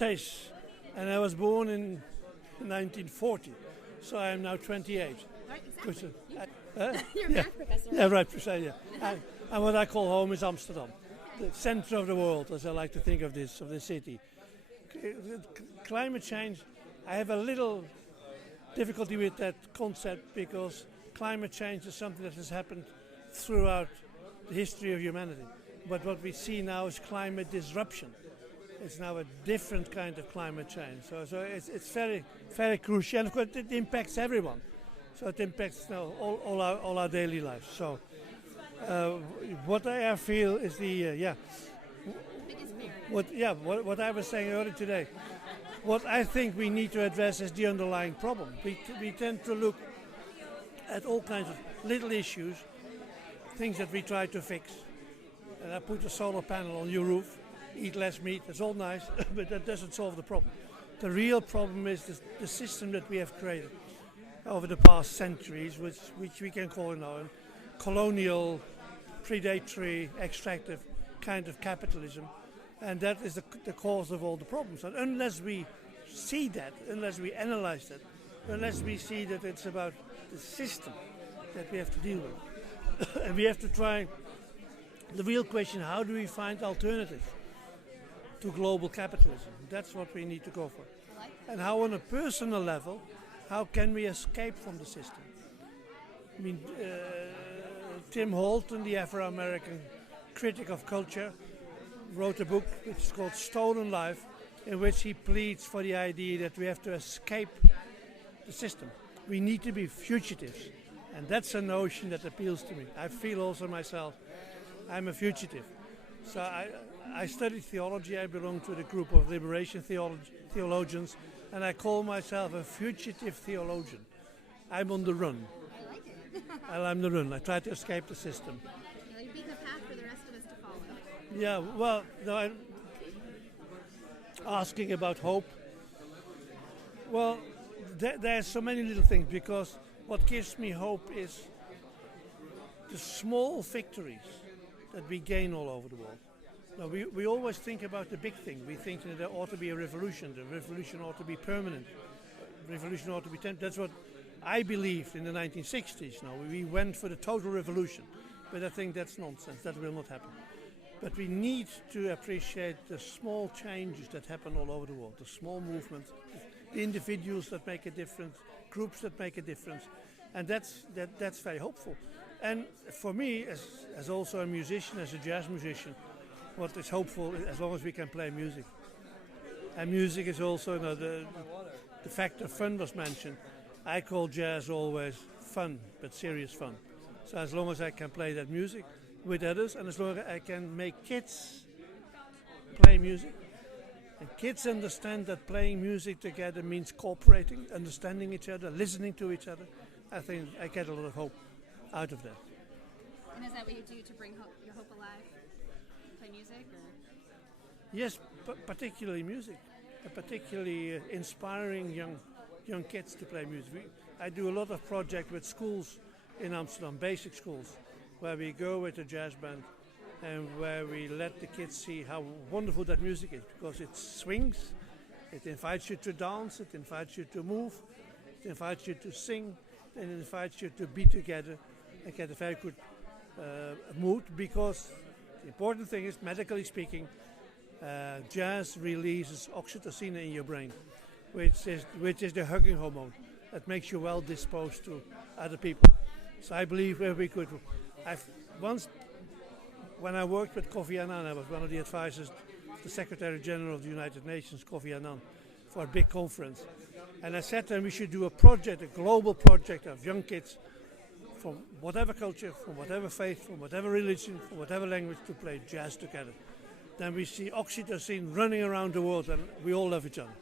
Cees, and I was born in 1940, so I am now 28. Right, Which exactly. is- You're a yeah. math professor. Yeah, right, precisely. Yeah. And what I call home is Amsterdam, the center of the world, as I like to think of this city. Climate change, I have a little difficulty with that concept because climate change is something that has happened throughout the history of humanity. But what we see now is climate disruption. It's now a different kind of climate change. So it's very, very crucial. And of course, it impacts everyone. So it impacts all our daily lives. So what I feel is what I was saying earlier today. What I think we need to address is the underlying problem. We tend to look at all kinds of little issues, things that we try to fix. And I put a solar panel on your roof, eat less meat, that's all nice, but that doesn't solve the problem. The real problem is the system that we have created over the past centuries, which we can call colonial, predatory, extractive kind of capitalism. And that is the cause of all the problems. And unless we see that, unless we analyze that, unless we see that it's about the system that we have to deal with, and we have to try the real question, how do we find alternatives to global capitalism? That's what we need to go for. And how on a personal level, how can we escape from the system? I mean, Tim Holton, the Afro-American critic of culture, wrote a book which is called Stolen Life, in which he pleads for the idea that we have to escape the system. We need to be fugitives. And that's a notion that appeals to me. I feel also myself, I'm a fugitive. So I studied theology. I belong to the group of liberation theologians, and I call myself a fugitive theologian. I'm on the run. I like it. I'm on the run. I try to escape the system. You're beating the path for the rest of us to follow. Yeah, well, no, I'm asking about hope. Well, there's so many little things, because what gives me hope is the small victories that we gain all over the world. Now, we always think about the big thing. We think that there ought to be a revolution. The revolution ought to be permanent. Revolution ought to be That's what I believed in the 1960s. Now, we went for the total revolution. But I think that's nonsense. That will not happen. But we need to appreciate the small changes that happen all over the world, the small movements, the individuals that make a difference, groups that make a difference. And that's very hopeful. And for me, as also a musician, as a jazz musician, what is hopeful is as long as we can play music. And music is also, the factor fun was mentioned. I call jazz always fun, but serious fun. So as long as I can play that music with others, and as long as I can make kids play music, and kids understand that playing music together means cooperating, understanding each other, listening to each other, I think I get a lot of hope out of that. And is that what you do to bring your hope alive? Play music? Or? Yes, particularly music, particularly inspiring young kids to play music. I do a lot of projects with schools in Amsterdam, basic schools, where we go with a jazz band and where we let the kids see how wonderful that music is, because it swings, it invites you to dance, it invites you to move, it invites you to sing, and it invites you to be together and get a very good mood, because the important thing is, medically speaking, jazz releases oxytocin in your brain, which is the hugging hormone that makes you well disposed to other people. So I believe if we could, when I worked with Kofi Annan, I was one of the advisors of the Secretary General of the United Nations, Kofi Annan, for a big conference. And I said to him we should do a project, a global project of young kids from whatever culture, from whatever faith, from whatever religion, from whatever language, to play jazz together. Then we see oxytocin running around the world, and we all love each other.